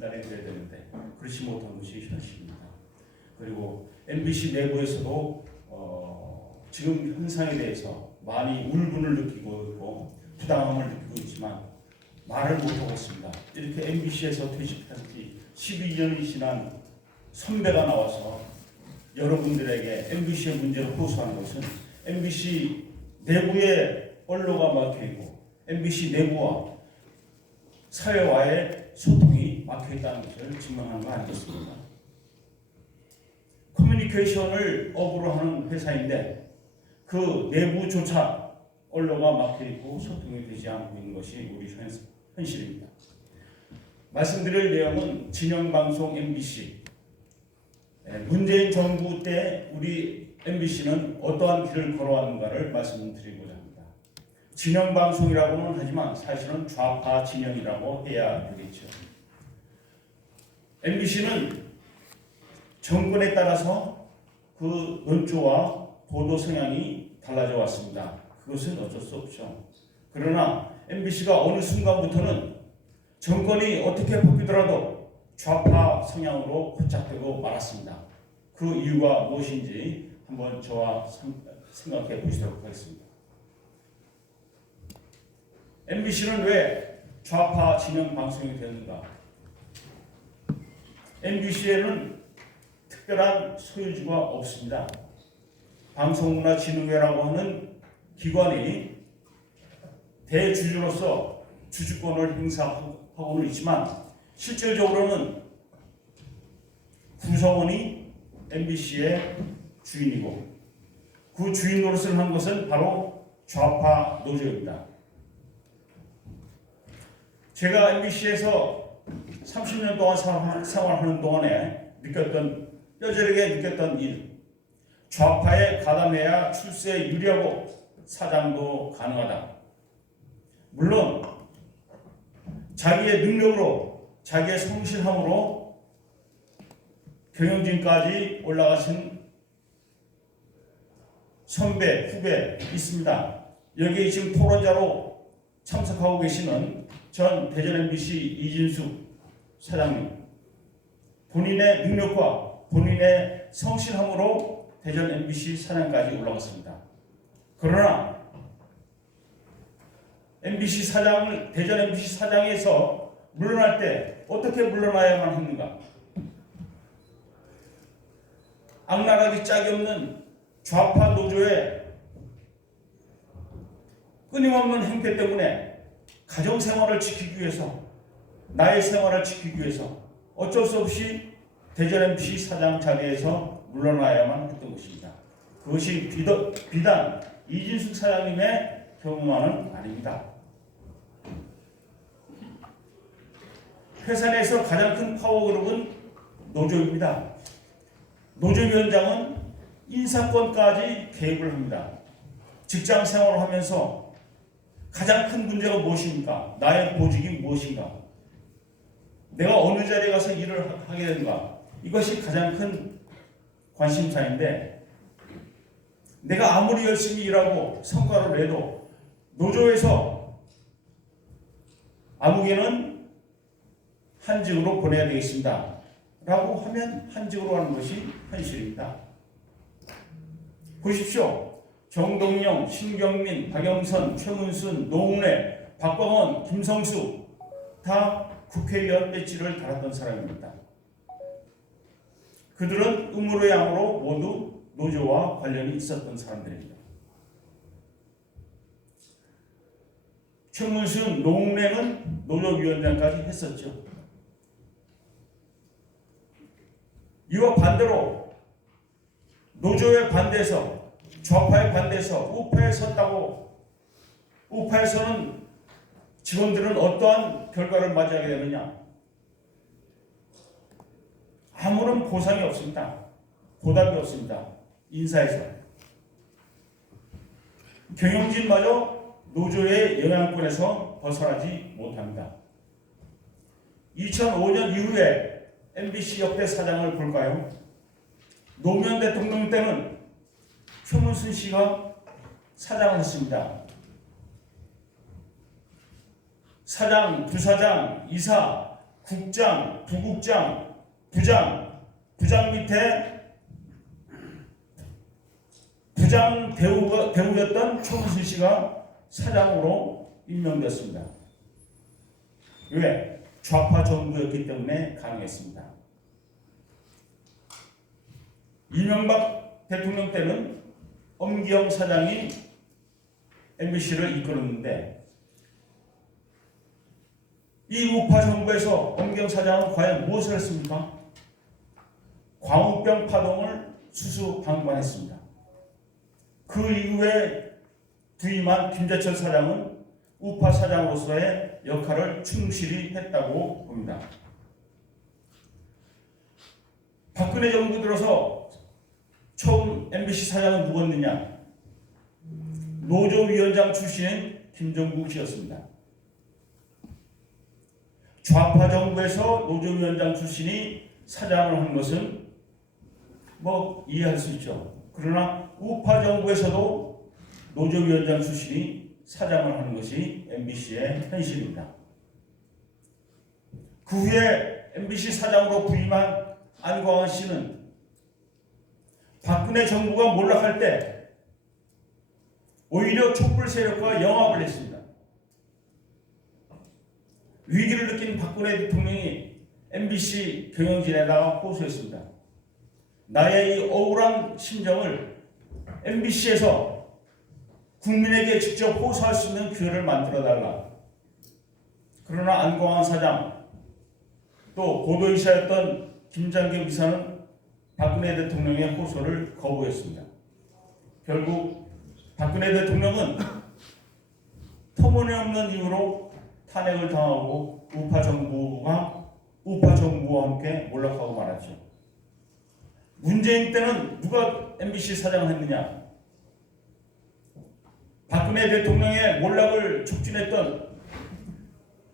전달해 드려야 되는데 그렇지 못한 것이 현실입니다. 그리고 MBC 내부에서도 지금 현상에 대해서 많이 울분을 느끼고 있고 부당함을 느끼고 있지만 말을 못하고 있습니다. 이렇게 MBC에서 퇴직한 지 12년이 지난 선배가 나와서 여러분들에게 MBC의 문제를 호소하는 것은 MBC 내부의 언로가 막혀있고 MBC 내부와 사회와의 소통이 막혀있다는 것을 증명하는 거 아니겠습니까? 커뮤니케이션을 업으로 하는 회사인데 그 내부조차 언로가 막혀있고 소통이 되지 않고 있는 것이 우리 현실입니다. 말씀드릴 내용은 진영방송 MBC, 문재인 정부 때 우리 MBC는 어떠한 길을 걸어왔는가를 말씀드리고자 합니다. 진영방송이라고는 하지만 사실은 좌파 진영이라고 해야 되겠죠. MBC는 정권에 따라서 그 논조와 보도 성향이 달라져 왔습니다. 그것은 어쩔 수 없죠. 그러나 MBC가 어느 순간부터는 정권이 어떻게 바뀌더라도 좌파 성향으로 고착되고 말았습니다. 그 이유가 무엇인지 한번 저와 생각해 보시도록 하겠습니다. MBC는 왜 좌파 진영 방송이 되었는가? MBC에는 특별한 소유주가 없습니다. 방송문화진흥회라고 하는 기관이 대주주로서 주주권을 행사하고는 있지만 실질적으로는 구성원이 MBC의 주인이고 그 주인 노릇을 한 것은 바로 좌파 노조입니다. 제가 MBC에서 30년 동안 생활하는 동안에 뼈저리게 느꼈던 일, 좌파에 가담해야 출세에 유리하고 사장도 가능하다. 물론 자기의 능력으로, 자기의 성실함으로 경영진까지 올라가신 선배, 후배 있습니다. 여기 지금 토론자로 참석하고 계시는 전 대전 MBC 이진숙 사장님, 본인의 능력과 본인의 성실함으로 대전 MBC 사장까지 올라갔습니다. 그러나 MBC 사장을 대전 MBC 사장에서 물러날 때 어떻게 물러나야만 했는가? 악랄하기 짝이 없는 좌파 노조의 끊임없는 행태 때문에 가정 생활을 지키기 위해서, 나의 생활을 지키기 위해서 어쩔 수 없이 대전 MBC 사장 자리에서 물러나야만 했던 것입니다. 그것이 비단 이진숙 사장님의 경우만은 아닙니다. 회사 내에서 가장 큰 파워그룹은 노조입니다. 노조위원장은 인사권까지 개입을 합니다. 직장 생활을 하면서 가장 큰 문제가 무엇입니까? 나의 보직이 무엇인가? 내가 어느 자리에 가서 일을 하게 되는가? 이것이 가장 큰 관심사인데 내가 아무리 열심히 일하고 성과를 내도 노조에서 아무개는 한직으로 보내야 되겠습니다. 라고 하면 한직으로 하는 것이 현실입니다. 보십시오. 정동영, 신경민, 박영선, 최문순, 노웅래, 박광원, 김성수 다 국회의원 배지를 달았던 사람입니다. 그들은 음으로 양으로 모두 노조와 관련이 있었던 사람들입니다. 최문순, 노웅래는 노조위원장까지 했었죠. 이와 반대로 노조에 반대해서 좌파에 반대해서 우파에 섰다고 우파에 서는 직원들은 어떠한 결과를 맞이하게 되느냐? 아무런 보상이 없습니다. 보답이 없습니다. 인사에서. 경영진마저 노조의 영향권에서 벗어나지 못합니다. 2005년 이후에 MBC 역대 사장을 볼까요? 노무현 대통령 때는 최문순 씨가 사장을 했습니다. 사장, 부사장, 이사, 국장, 부국장, 부장 밑에 부장 대우였던 최은순 씨가 사장으로 임명됐습니다. 왜? 좌파 정부였기 때문에 가능했습니다. 이명박 대통령 때는 엄기영 사장이 MBC를 이끌었는데 이 우파 정부에서 엄기영 사장은 과연 무엇을 했습니까? 광우병 파동을 수수방관했습니다. 그 이후에 부임한 김재철 사장은 우파 사장으로서의 역할을 충실히 했다고 봅니다. 박근혜 정부 들어서 처음 MBC 사장은 누구였느냐? 노조위원장 출신인 김정국 씨였습니다. 좌파 정부에서 노조위원장 출신이 사장을 한 것은 뭐 이해할 수 있죠. 그러나 우파 정부에서도 노조위원장 출신이 사장을 하는 것이 MBC의 현실입니다. 그 후에 MBC 사장으로 부임한 안광한 씨는 박근혜 정부가 몰락할 때 오히려 촛불 세력과 영합을 했습니다. 위기를 느낀 박근혜 대통령이 MBC 경영진에다가 호소했습니다. 나의 이 억울한 심정을 MBC에서 국민에게 직접 호소할 수 있는 기회를 만들어달라. 그러나 안광한 사장 또 보도이사였던 김장겸 이사는 박근혜 대통령의 호소를 거부했습니다. 결국 박근혜 대통령은 터무니없는 이유로 탄핵을 당하고 우파 정부와 함께 몰락하고 말았죠. 문재인 때는 누가 MBC 사장을 했느냐? 박근혜 대통령의 몰락을 촉진했던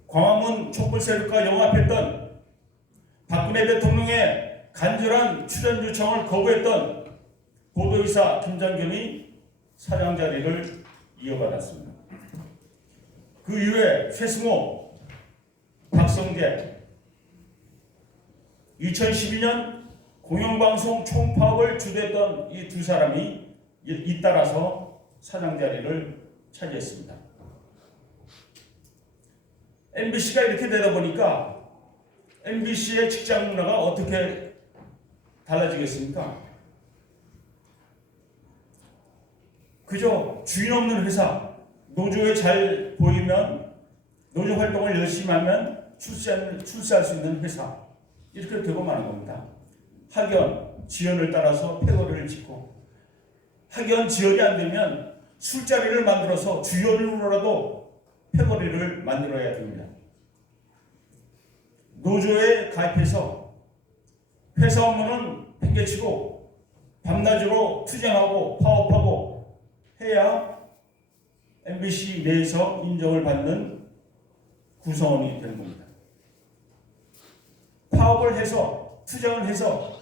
광화문 촛불 세력과 영합했던 박근혜 대통령의 간절한 출연 요청을 거부했던 보도이사 김장겸이 사장 자리를 이어받았습니다. 그 이후에 최승호, 박성재, 2012년 공영방송 총파업을 주도했던 이 두 사람이 잇따라서 사장 자리를 차지했습니다. MBC가 이렇게 되다 보니까 MBC의 직장 문화가 어떻게 달라지겠습니까? 그저 주인 없는 회사, 노조에 잘 보이면, 노조 활동을 열심히 하면 출세할 수 있는 회사, 이렇게 되고 마는 겁니다. 학연, 지연을 따라서 패거리를 짓고, 학연, 지연이 안 되면 술자리를 만들어서 주연으로라도 패거리를 만들어야 됩니다. 노조에 가입해서 회사 업무는 팽개치고 밤낮으로 투쟁하고 파업하고 해야 MBC 내에서 인정을 받는 구성원이 되는 겁니다. 파업을 해서 투쟁을 해서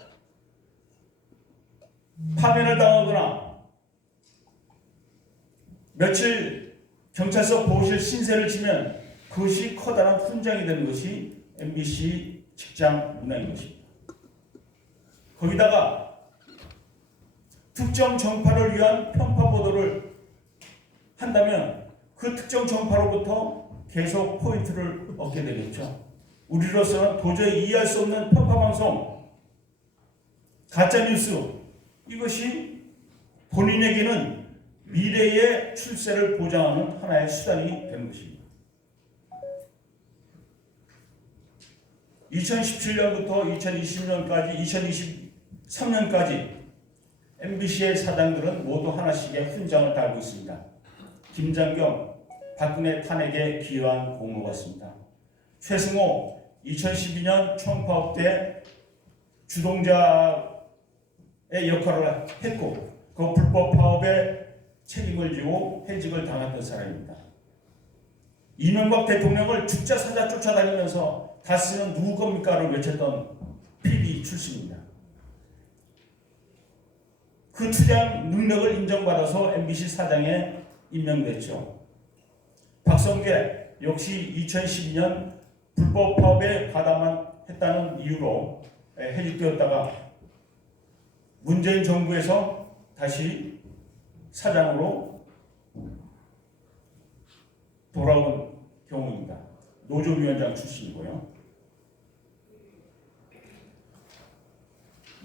파면을 당하거나 며칠 경찰서 보호실 신세를 지면 그것이 커다란 훈장이 되는 것이 MBC 직장 문화인 것입니다. 거기다가 특정 정파를 위한 편파 보도를 한다면 그 특정 정파로부터 계속 포인트를 얻게 되겠죠. 우리로서는 도저히 이해할 수 없는 편파 방송, 가짜 뉴스, 이것이 본인에게는 미래의 출세를 보장하는 하나의 수단이 되는 것입니다. 2017년부터 2020년까지 2023년까지 MBC의 사장들은 모두 하나씩의 훈장을 달고 있습니다. 김장겸, 박근혜 탄핵에 기여한 공로가 있습니다. 최승호, 2012년 총파업 때 주동자의 역할을 했고 그 불법 파업에 책임을 지고 해직을 당했던 사람입니다. 이명박 대통령을 죽자 사자 쫓아다니면서 다스는 누구 겁니까를 외쳤던 PD 출신입니다. 그 투쟁 능력을 인정받아서 MBC 사장에 임명됐죠. 박성계 역시 2012년 불법 파업에 가담했다는 이유로 해직되었다가 문재인 정부에서 다시 사장으로 돌아온 경우입니다. 노조위원장 출신이고요.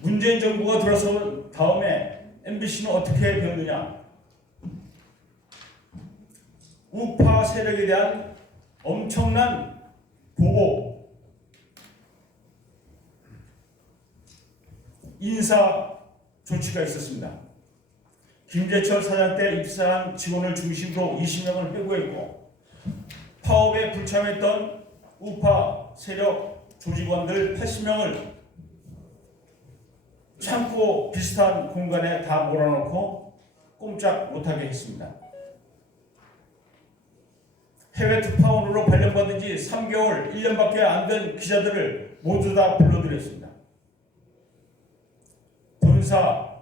문재인 정부가 들어선 다음에 MBC는 어떻게 변느냐? 우파 세력에 대한 엄청난 보복, 인사 조치가 있었습니다. 김재철 사장 때 입사한 직원을 중심으로 20명을 해고했고, 파업에 불참했던 우파 세력 조직원들 80명을 창고 비슷한 공간에 다 몰아넣고 꼼짝 못하게 했습니다. 해외 특파원으로 발령받은 지 3개월, 1년밖에 안 된 기자들을 모두 다 불러들였습니다. 본사,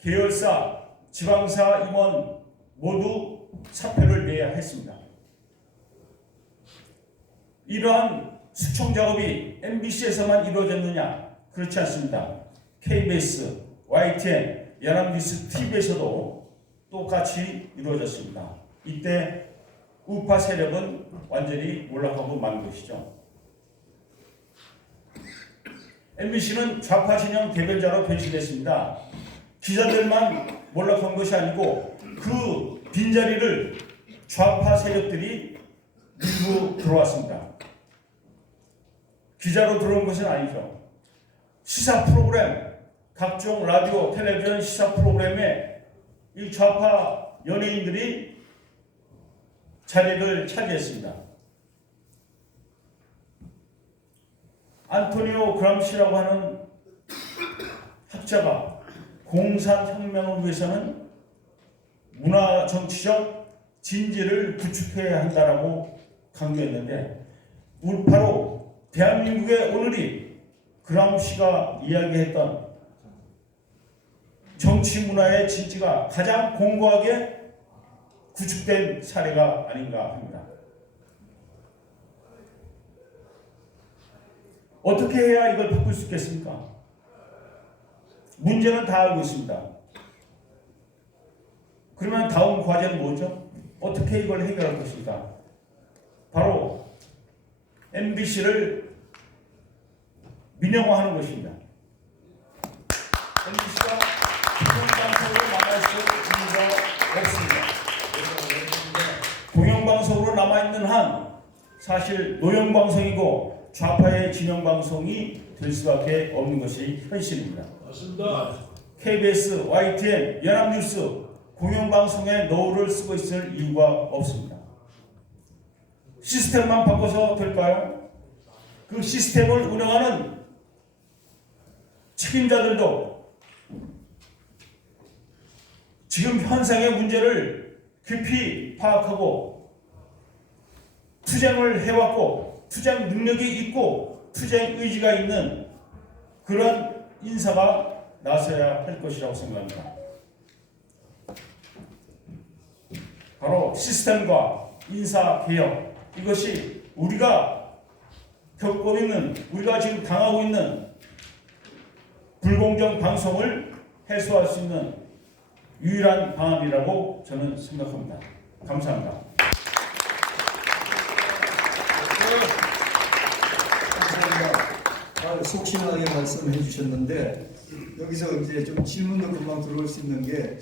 계열사, 지방사 임원 모두 사표를 내야 했습니다. 이러한 수청 작업이 MBC에서만 이루어졌느냐? 그렇지 않습니다. KBS, YTN, 연합뉴스 TV에서도 똑같이 이루어졌습니다. 이때 우파 세력은 완전히 몰락하고 만 것이죠. MBC는 좌파 진영 대변자로 변신했습니다. 기자들만 몰락한 것이 아니고 그 빈자리를 좌파 세력들이 밀고 들어왔습니다. 기자로 들어온 것은 아니죠. 시사 프로그램, 각종 라디오, 텔레비전 시사 프로그램에 이 좌파 연예인들이 자리를 차지했습니다. 안토니오 그람시라고 하는 학자가 공산혁명을 위해서는 문화 정치적 진지를 구축해야 한다라고 강조했는데, 바로 대한민국의 오늘이 그람시가 이야기했던 정치 문화의 진지가 가장 공고하게 구축된 사례가 아닌가 합니다. 어떻게 해야 이걸 바꿀 수 있겠습니까? 문제는 다 알고 있습니다. 그러면 다음 과제는 뭐죠? 어떻게 이걸 해결할 것인가? 바로 MBC를 민영화하는 것입니다. MBC가 공영방송으로 남아있을 이유가 없습니다. 공영방송으로 남아있는 한 사실 노영방송이고 좌파의 진영방송이 될 수밖에 없는 것이 현실입니다. 맞습니다. KBS, YTN, 연합뉴스 공영방송의 노후를 쓰고 있을 이유가 없습니다. 시스템만 바꿔서 될까요? 그 시스템을 운영하는 책임자들도 지금 현상의 문제를 깊이 파악하고 투쟁을 해왔고 투쟁 능력이 있고 투쟁 의지가 있는 그런 인사가 나서야 할 것이라고 생각합니다. 바로 시스템과 인사 개혁, 이것이 우리가 겪고 있는, 우리가 지금 당하고 있는 불공정 방송을 해소할 수 있는 유일한 방안이라고 저는 생각합니다. 감사합니다. 속 시원하게 말씀해 주셨는데, 여기서 이제 좀 질문도 금방 들어올 수 있는 게,